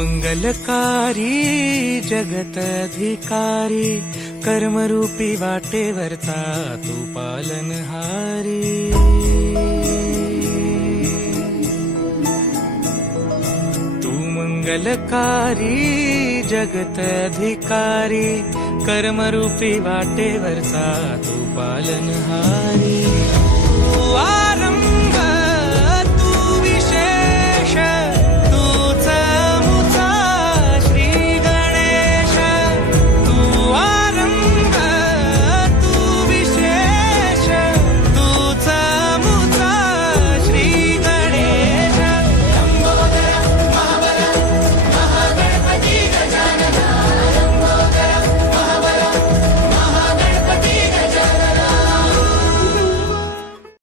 मंगलकारी जगत अधिकारी, कर्मरूपी वाटेवरचा तू पालनहारी। तू मंगलकारी जगत अधिकारी, कर्मरूपी वाटेवरचा तू पालनहारी।